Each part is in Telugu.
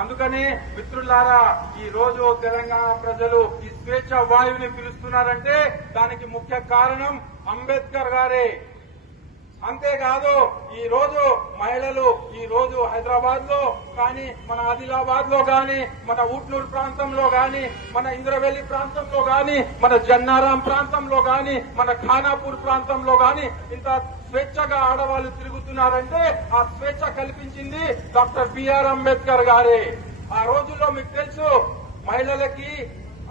అందుకని మిత్రులారా, ఈ రోజు తెలంగాణ ప్రజలు ఈ స్వేచ్ఛ వాయువుని పిలుస్తున్నారంటే దానికి ముఖ్య కారణం అంబేద్కర్ గారే. అంతేకాదు ఈ రోజు మహిళలు ఈ రోజు హైదరాబాద్ లో కానీ, మన ఆదిలాబాద్ లో కానీ, మన ఊట్నూరు ప్రాంతంలో కానీ, మన ఇంద్రవెల్లి ప్రాంతంలో కానీ, మన జన్నారాం ప్రాంతంలో కానీ, మన ఖానాపూర్ ప్రాంతంలో కానీ ఇంత స్వేచ్ఛగా ఆడవాళ్లు తిరుగుతున్నారంటే ఆ స్వేచ్ఛ కల్పించింది డాక్టర్ బిఆర్ అంబేద్కర్ గారే. ఆ రోజుల్లో మీకు తెలుసు, మహిళలకి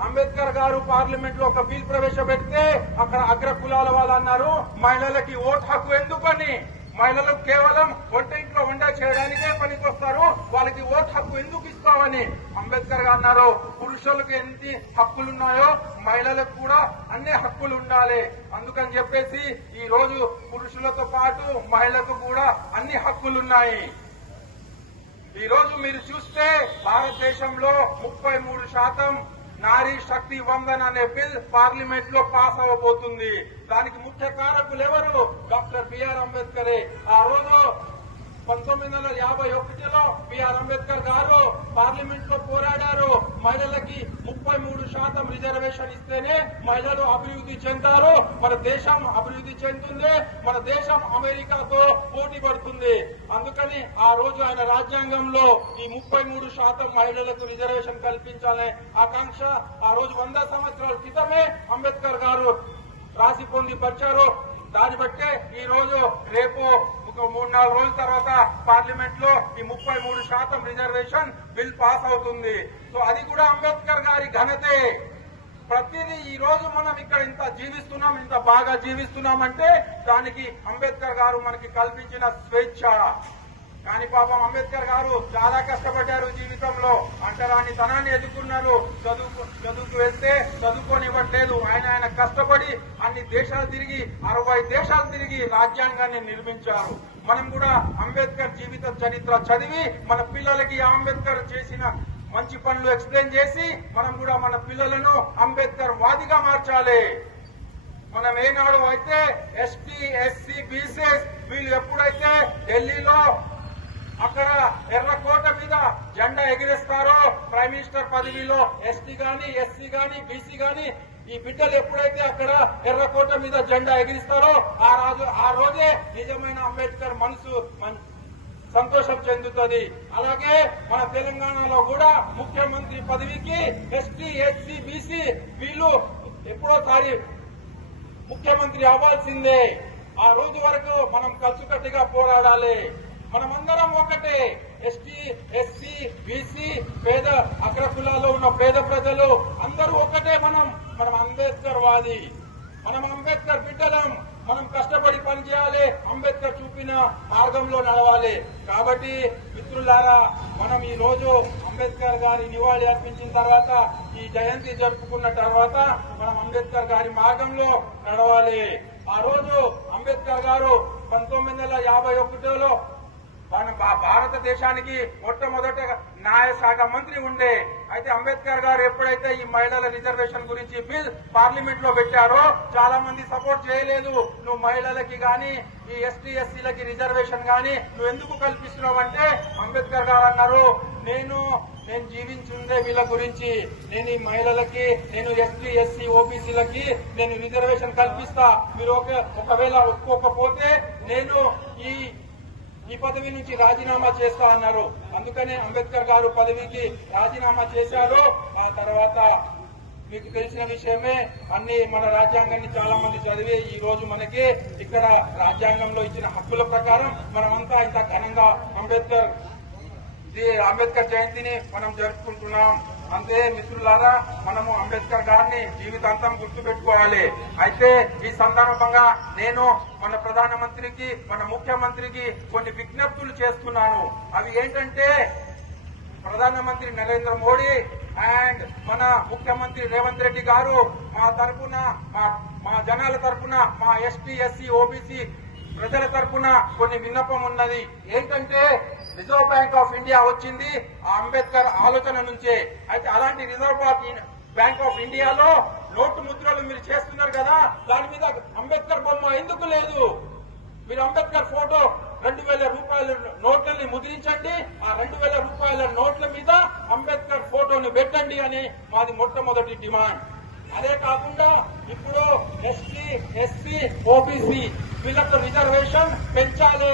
అంబేద్కర్ గారు పార్లమెంట్ లో ఒక బిల్ ప్రవేశపెడితే అక్కడ అగ్ర కులాల వాళ్ళు అన్నారు, మహిళలకి ఓటు హక్కు ఎందుకని, మహిళలు కేవలం వంటింట్లో వంట చేయడానికే పనికొస్తారు, వాళ్ళకి ఓటు హక్కు ఎందుకు ఇస్తామని. అంబేద్కర్ గారు అన్నారు, పురుషులకు ఎన్ని హక్కులున్నాయో మహిళలకు కూడా అన్ని హక్కులు ఉండాలి. అందుకని చెప్పేసి ఈ రోజు పురుషులతో పాటు మహిళలకు కూడా అన్ని హక్కులున్నాయి. ఈ రోజు మీరు చూస్తే భారతదేశంలో 33% నారీ శక్తి వందన్ అనే బిల్ పార్లమెంట్ లో పాస్ అవ్వబోతుంది. దానికి ముఖ్య కారకులు ఎవరు? డాక్టర్ బిఆర్ అంబేద్కరే. ఆ రోజు 1951లో బిఆర్ అంబేద్కర్ గారు పార్లమెంట్ లో పోరాడారు. మహిళలకి 33% రిజర్వేషన్ ఇస్తేనే మహిళలు అభివృద్ధి చెందారు, మన దేశం అభివృద్ధి చెందుతుంది, మన దేశం అమెరికాతో పోటీ పడుతుంది. అందుకని ఆ రోజు ఆయన రాజ్యాంగంలో ఈ 33% మహిళలకు రిజర్వేషన్ కల్పించాలనే ఆకాంక్ష ఆ రోజు 100 సంవత్సరాల క్రితమే అంబేద్కర్ గారు రాసి పొందుపరిచారు. దాన్ని బట్టే ఈ రోజు రేపు 3-4 రోజుల తర్వాత పార్లమెంట్ లో ఈ 33% రిజర్వేషన్ బిల్ పాస్ అవుతుంది. సో అది కూడా అంబేద్కర్ గారి ఘనతే. ప్రతిదీ ఈ రోజు మనం ఇక్కడ ఇంత జీవిస్తున్నాం, ఇంత బాగా జీవిస్తున్నామంటే దానికి అంబేద్కర్ గారు మనకి కల్పించిన స్వేచ్ఛ. కానీ పాపం అంబేద్కర్ గారు చాలా కష్టపడ్డారు జీవితంలో, అంటరాని తనాన్ని ఎదుర్కొన్నారు. చదువుకు వెళ్తే చదువుకోనివ్వట్లేదు. ఆయన కష్టపడి అన్ని దేశాలు తిరిగి 60 దేశాలు తిరిగి రాజ్యాంగాన్ని నిర్మించారు. మనం కూడా అంబేద్కర్ జీవిత చరిత్ర చదివి మన పిల్లలకి అంబేద్కర్ చేసిన మంచి పనులు ఎక్స్ప్లెయిన్ చేసి మనం కూడా మన పిల్లలను అంబేద్కర్ వాదిగా మార్చాలి. మనం ఏనాడు అయితే ఎస్టీ, ఎస్సీ, బీసీఎస్ వీళ్ళు ఎప్పుడైతే ఢిల్లీలో అక్కడ ఎర్రకోట మీద జెండా ఎగిరేస్తారో, ప్రైమ్ మినిస్టర్ పదవిలో ఎస్టీ గాని, ఎస్సీ గాని, బీసీ గాని ఈ బిడ్డలు ఎప్పుడైతే అక్కడ ఎర్రకోట మీద జెండా ఎగిరిస్తారో ఆ రోజే నిజమైన అంబేద్కర్ మనసు సంతోషం చెందుతుంది. అలాగే మన తెలంగాణలో కూడా ముఖ్యమంత్రి పదవికి ఎస్టీ, ఎస్సీ, బీసీ వీళ్ళు ఎప్పుడోసారి ముఖ్యమంత్రి అవ్వాల్సిందే. ఆ రోజు వరకు మనం కలిసికట్టుగా పోరాడాలి. మనమందరం ఒకటే. ఎస్టీ, ఎస్సీ, బీసీ, పేద అగ్ర కులాల్లో ఉన్న పేద ప్రజలు అందరూ ఒకటే. మనం అంబేద్కర్ వాది, మనం అంబేద్కర్ బిడ్డలం. మనం కష్టపడి పనిచేయాలి, అంబేద్కర్ చూపిన మార్గంలో నడవాలి. కాబట్టి మిత్రులారా, మనం ఈ రోజు అంబేద్కర్ గారి నివాళి అర్పించిన తర్వాత, ఈ జయంతి జరుపుకున్న తర్వాత మనం అంబేద్కర్ గారి మార్గంలో నడవాలి. ఆ రోజు అంబేద్కర్ గారు 1951లో మన భారతదేశానికి మొట్టమొదట న్యాయశాఖ మంత్రి ఉండే. అయితే అంబేద్కర్ గారు ఎప్పుడైతే ఈ మహిళల రిజర్వేషన్ గురించి బిల్ పార్లమెంట్ లో పెట్టారో చాలా మంది సపోర్ట్ చేయలేదు. నువ్వు మహిళలకి గాని, ఈ ఎస్టీ, ఎస్సీలకి రిజర్వేషన్ గాని నువ్వు ఎందుకు కల్పిస్తున్నావు అంటే అంబేద్కర్ గారు అన్నారు, నేను జీవించుందే వీళ్ళ గురించి, నేను ఈ మహిళలకి, నేను ఎస్టీ, ఎస్సీ, ఓబీసీలకి నేను రిజర్వేషన్ కల్పిస్తా. మీరు ఒకవేళ ఒప్పుకోకపోతే నేను ఈ పదవి నుంచి రాజీనామా చేస్తా అన్నారు. అందుకనే అంబేద్కర్ గారు పదవికి రాజీనామా చేశారు. ఆ తర్వాత మీకు తెలిసిన విషయమే, అన్ని మన రాజ్యాంగాన్ని చాలా మంది చదివి ఈ రోజు మనకి ఇక్కడ రాజ్యాంగంలో ఇచ్చిన హక్కుల ప్రకారం మనమంతా ఇంత ఘనంగా అంబేద్కర్ జయంతిని మనం జరుపుకుంటున్నాం. అంతే మిత్రులారా, మనము అంబేద్కర్ గారిని జీవితాంతం గుర్తుపెట్టుకోవాలి. అయితే ఈ సందర్భంగా నేను మన ప్రధానమంత్రికి, మన ముఖ్యమంత్రికి కొన్ని విజ్ఞప్తులు చేస్తున్నాను. అవి ఏంటంటే, ప్రధానమంత్రి నరేంద్ర మోడీ అండ్ మన ముఖ్యమంత్రి రేవంత్ రెడ్డి గారు మా తరఫున, మా జనాల తరఫున, మా ఎస్టీ, ఎస్సీ, ఓబీసీ ప్రజల తరఫున కొన్ని విన్నపం ఉన్నది. ఏంటంటే, రిజర్వ్ బ్యాంక్ ఆఫ్ ఇండియా వచ్చింది ఆ అంబేద్కర్ ఆలోచన నుంచే. అయితే అలాంటి రిజర్వ్ బ్యాంక్ ఆఫ్ ఇండియాలో నోటు ముద్రలు మీరు చేస్తున్నారు కదా, దాని మీద అంబేద్కర్ బొమ్మ ఎందుకు లేదు? మీరు అంబేద్కర్ ఫోటో 2000 రూపాయల నోట్లని ముద్రించండి. ఆ 2000 రూపాయల నోట్ల మీద ఇవ్వండి అని మాది మొట్టమొదటి డిమాండ్. అదే కాకుండా ఇప్పుడు ఎస్టీ, ఎస్సీ, ఓబీసీ వీళ్ళకు రిజర్వేషన్ పెంచాలి.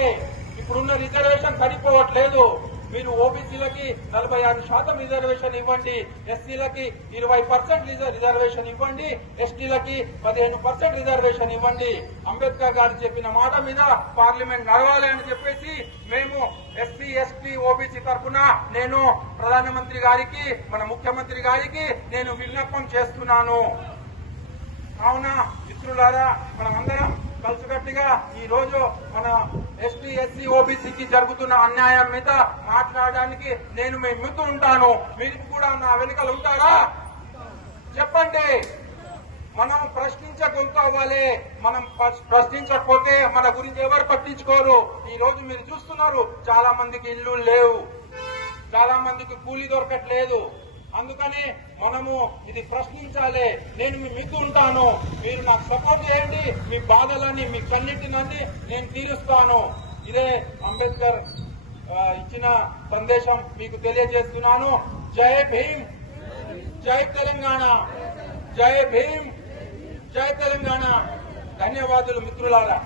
ఇప్పుడున్న రిజర్వేషన్ సరిపోవట్లేదు. మీరు ఓబీసీలకి 46% రిజర్వేషన్ ఇవ్వండి, ఎస్సీలకి 20% రిజర్వేషన్ ఇవ్వండి, ఎస్టీలకి 15% రిజర్వేషన్ ఇవ్వండి. అంబేద్కర్ గారు చెప్పిన మాట మీద పార్లమెంట్ నడవాలి అని చెప్పేసి మేము ఎస్సీ, ఎస్టీ, ఓబీసీ తరఫున నేను ప్రధానమంత్రి గారికి, మన ముఖ్యమంత్రి గారికి నేను విజ్ఞప్తం చేస్తున్నాను. కావున మిత్రులారా, మనమందరం కలిసికట్టుగా ఈ రోజు మన ఎస్టీ, ఎస్సీ, ఓబీసీకి జరుగుతున్న అన్యాయం మీద మాట్లాడడానికి నేను మీ ముందు ఉంటాను. మీరు కూడా నా వెనుకలు ఉంటారా? చెప్పండి. మనం ప్రశ్నించే గొంతు అవ్వాలి. మనం ప్రశ్నించకపోతే మన గురించి ఎవరు పట్టించుకోరు. ఈ రోజు మీరు చూస్తున్నారు, చాలా మందికి ఇల్లు లేవు, చాలా మందికి కూలీ దొరకట్లేదు. అందుకని మనము ఇది ప్రశ్నించాలి. నేను మీ మిత్తు ఉంటాను, మీరు నాకు సపోర్ట్ చేయండి. మీ బాధలని, మీ కన్నిటినన్నీ నేను తీరుస్తాను. ఇదే అంబేద్కర్ ఇచ్చిన సందేశం మీకు తెలియజేస్తున్నాను. జై భీమ్, జై తెలంగాణ, జై భీమ్, జై తెలంగాణ. ధన్యవాదాలు మిత్రులారా.